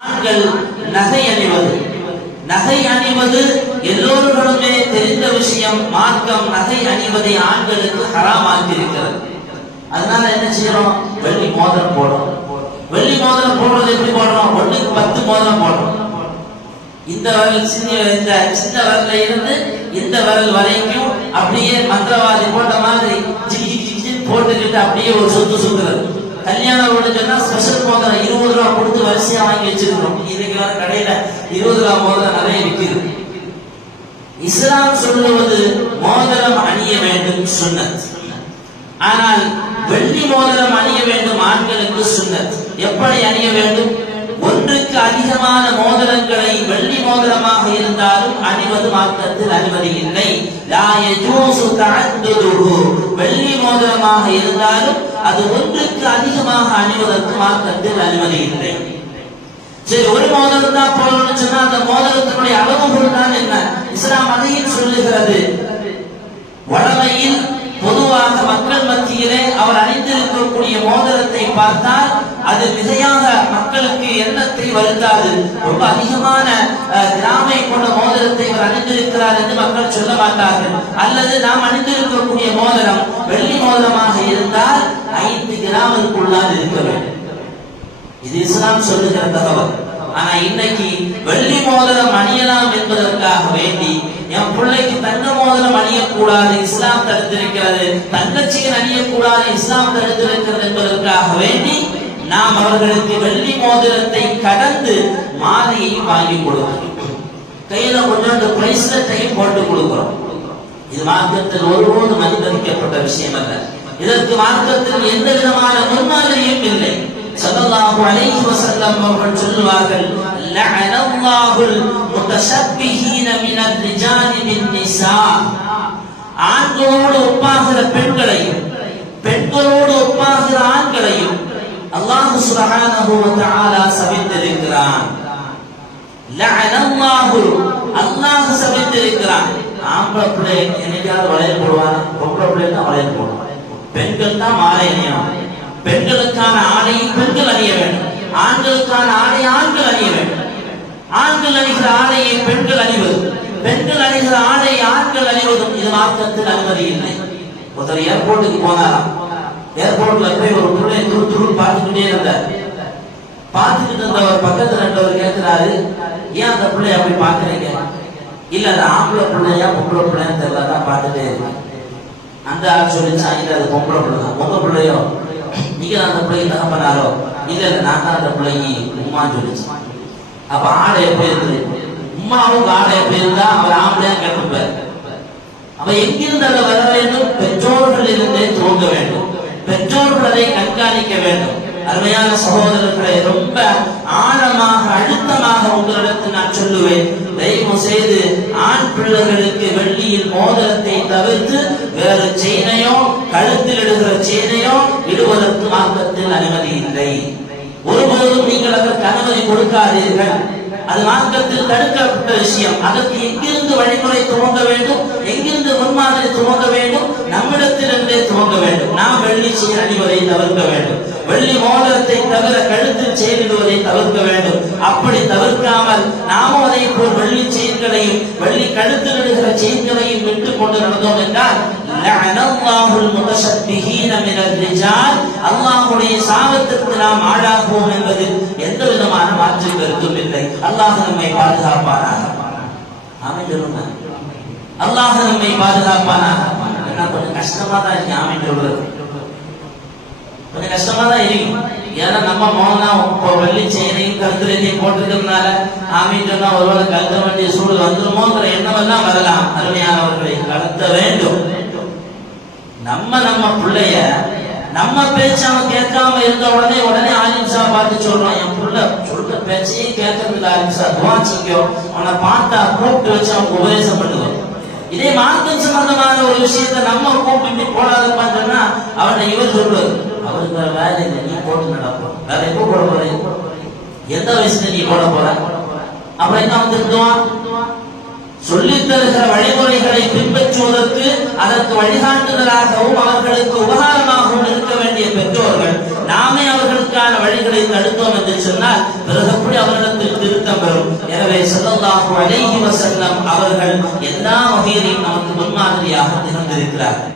ஆண்கள் நகை அணிவது நகை அணிவது எல்லோருடனுமே தெரிந்த விஷயம் மார்க்கம் நகை அணிவதை ஆண்களுக்கு ஹராமாக்கி இருக்கிறது அதனால என்ன செய்யறோம்? வெள்ளி மோதிரம் போடுறோம். வெள்ளி மோதிரம் போடுறது எப்படி போடுறோம்? ஒண்ணுக்கு பத்து மோதிரம் போடுறோம். இந்த விரல் சின்ன இந்த சின்ன விரல்ல இருந்து இந்த விரல் வரைக்கும் அப்படியே மந்திரவாதி போட்ட மாதிரி போட்டுக்கிட்டு அப்படியே ஒரு சொத்து சுத்துறது. கல்யாணம் வீடு சொன்னா ஸ்பெஷல் மோதிரம் இருபது வரிசையா வாங்கி வச்சிருக்கோம் இன்னைக்கு வர கடையில இருபது ரூபா மோதிரம் நிறைய விற்கிறது இஸ்லாம் சொல்லுவது மோதிரம் அணிய வேண்டும் சுன்னத் ஆனால் வெள்ளி மோதிரம் அணிய வேண்டும் ஆண்களுக்கு சுன்னத் எப்படி அணிய வேண்டும்? ஒன்றுக்கு அதிகமான மோதிரங்களை வெள்ளி மோதிரமாக இருந்தாலும் அணிவது மாற்றத்தில் அனுமதி இல்லை. வெள்ளி மோதிரமாக இருந்தாலும் அது ஒன்றுக்கு அதிகமாக அணிவதற்கு மாற்றத்தில் அனுமதி இல்லை. சரி ஒரு மோதிரம் தான் போடணும்னு சொன்னா அந்த மோதிரத்தினுடைய அளவுகள் தான் என்ன? இஸ்லாம் அதையும் சொல்லுகிறது. வளமையில் பொதுவாக மக்கள் மத்தியிலே அவர் அணிந்திருக்கக்கூடிய மோதிரத்தை பார்த்தால் அது மிகையாக மக்களுக்கு எண்ணத்தை வருத்தாது. ரொம்ப அதிகமான அஹ், கிராமை கொண்ட மோதிரத்தை இவர் அணிந்திருக்கிறார் என்று மக்கள் சொல்ல மாட்டார்கள். அல்லது நாம் அணிந்திருக்கக்கூடிய மோதிரம் வெள்ளி மோதிரமாக இருந்தால் ஐந்து கிராமிற்குள்ளால் இருக்க வேண்டும். இது இஸ்லாம் சொல்லுகிற தகவல். ஆனா இன்னைக்கு வெள்ளி மோதிரம் அணியலாம் என்பதற்காக வேண்டி என் பிள்ளைக்கு தங்க மோதிரம் அணியக்கூடாது இஸ்லாம் தடுத்திருக்கிறது தங்கச்சியின் அணியக்கூடாது இஸ்லாம் தடுத்திருக்கிறது என்பதற்காக வேண்டி நாம் அவர்களுக்கு வெள்ளி மோதிரத்தை கடந்து மாலையை வாங்கி கொடுக்கிறோம். கையில கொஞ்சோண்டு பிரைஸ்லெட்டையும் போட்டு கொடுக்கிறோம். இது மார்க்கத்தில் ஒருபோதும் அனுமதிக்கப்பட்ட விஷயம் அல்ல. இதற்கு மார்க்கத்தில் எந்த விதமான ஸல்லல்லாஹு அலைஹி வஸல்லம் அவர்கள் சொல்லுவார்கள் லஅனல்லாஹுல் முத்தஷப்பிஹீன மினர் ரிஜாலி மின் நிசா. ஆண்களோடு ஒப்பாகிற பெண்களையும் பெண்களோடு ஒப்பாகிற ஆண்களையும் அல்லாஹு சுப்ஹானஹு வ தஆலா சபித்திருக்கிறான். லஅனல்லாஹு அல்லாஹ் சபித்திருக்கிறான். ஆம்பளை பிள்ளை என்னைக்காவது வளையல் போடுவாங்க பொம்பளை பிள்ளை தான் வளையல் போடுவாங்க. பெண்கள் தான் மாலை அணியணும் பெண்களுக்கான ஆடையை பெண்கள் அணிய வேண்டும். ஆண்களுக்கான ஆடை ஆண்கள் அணிய வேண்டும். ஆண்கள் அணிகிற ஆடையை பெண்கள் அணிவது. பெண்கள் அணிகிற ஆடை ஆண்கள் அணிவதும் இது மார்க்கத்தில் அனுமதி இல்லை. ஒருத்தர் ஏர்போர்ட்டுக்கு போனாராம். ஏர்போர்ட்ல போய் ஒரு பிள்ளைய துரு துரு பார்த்துக்கிட்டே இருந்தார். பார்த்துக்கிட்டு இருந்தவர் பக்கத்துல இருந்தவர் கேட்கிறாரு ஏன் அந்த பிள்ளைய அப்படி பாக்குறீங்க இல்ல அது ஆம்பளை பிள்ளையா பொம்பளை பிள்ளையா தெரியல தான் பார்த்துட்டே இருக்கேன். அந்த ஆள் சொல்லி இல்ல அது பொம்பளை பிள்ளை தான் உங்க பிள்ளையோ? நீங்க அந்த பிள்ளைக்கு தகப்பனாரோ இல்ல இல்ல நான் தான் அந்த பிள்ளைக்கு உமான்னு சொல்லிச்சு. அப்ப ஆடை எப்படி இருக்குது உமாவும் ஆடை எப்படி இருந்தா? அவர் ஆம்பளையா கேட்டுப்பார் அப்ப எங்கிருந்து அதை வர வேண்டும்? பெற்றோர்களிலிருந்தே தோங்க வேண்டும். பெற்றோர்கள் அதை கண்காணிக்க வேண்டும். அருமையான சகோதரர்களை ரொம்ப ஆழமாக அழுத்தமாக உங்களிடத்தில் நான் சொல்லுவேன். தயவு செய்து ஆண் பிள்ளைகளுக்கு வெள்ளியில் மோதிரத்தை தவிர்த்து வேறு செயினையோ கழுத்தில் இடுகிற செயினையோ இடுவதற்கு மார்க்கத்தில் அனுமதி இல்லை. ஒருபோதும் நீங்கள் அதற்கு அனுமதி கொடுக்காதீர்கள். அது மார்க்கத்தில் தடுக்கப்பட்ட விஷயம். அதற்கு எங்கிருந்து வழிமுறை துவங்க வேண்டும்? எங்கிருந்து முன்மாதிரி துவங்க வேண்டும்? நம்மிடத்திலிருந்தே துவங்க வேண்டும். நாம் வெள்ளி செயல் அணிவதை தவிர்க்க வேண்டும். வெள்ளி மோதிரத்தை தவிர கழுத்தில் செயலிடுவதை தவிர்க்க வேண்டும். அப்படி தவிர்க்காமல் நாமும் அதை போல் வெள்ளி செயல்களையும் வெள்ளி கழுத்தில் இடுகிற செயல்களையும் விட்டுக் கொண்டு நடந்தோம் என்றால் லஅனல்லாஹுல் முத்தஷப்பிஹீன மினர் ரிஜால் அல்லாஹ்வுடைய சாபத்திற்கு நாம் ஆளாகுவோம் என்பதில் எந்த விதமான மாற்று கருத்தும் இல்லை. அல்லாஹ் நம்மை பாதுகாப்பானாக. ஆமென் சொல்லுங்க. அல்லாஹ் நம்மை பாதுகாப்பானாக. என்ன கொஞ்சம் கஷ்டமா தான் இருக்கு. ஆமென் சொல்றது. கொஞ்சம் கஷ்டமா தான் இருக்கும் ஏன்னா நம்ம மோனா இப்போ வெள்ளி செயினையும் கருத்துலையும் போட்டிருக்கிறதுனால ஆமீன் சொன்னா ஒருவேளை கருத்த வேண்டிய சூழல் வந்துருமோங்கிற எண்ணம் எல்லாம் வரலாம். அருமையானவர்களை கடத்த வேண்டும். நம்ம நம்ம பிள்ளைய நம்ம பேச்ச அவன் கேட்காம இருந்த உடனே உடனே ஆலிம்சா பார்த்து சொல்றான் என் புள்ள சொல்ற பேச்சையும் கேட்கறதுக்கு ஆலிம்சா துவாச்சிக்கோ அவனை பார்த்தா கூப்பிட்டு வச்சு அவனுக்கு உபதேசம் பண்ணுவோம் இதே மார்க்கம் சம்பந்தமான ஒரு விஷயத்த நம்ம கூப்பிட்டு போடாதப்பான்னு பார்த்தோம்னா அவனை இவர் சொல்லுவார் அவருக்கு வேற வேலை இல்லை நீ போட்டு நடப்போம் வேற எப்போ போட போறீங்க எந்த வயசுல நீ போட போற? அப்புறம் என்ன வந்து சொல்லித் தருகிற வழிமுறைகளை பின்பற்றுவதற்கு அதற்கு வழிகாட்டுதலாகவும் அவர்களுக்கு உபகாரமாகவும் இருக்க வேண்டிய பெற்றோர்கள் நாமே அவர்களுக்கான வழிகளை தடுத்தோம் என்று சொன்னால் பிறகு எப்படி திருத்தம் வரும். எனவே ஸல்லல்லாஹு அழகி வசல்லம் அவர்கள் எல்லா வகையிலும் நமக்கு முன்மாதிரியாக திகழ்ந்திருக்கிறார்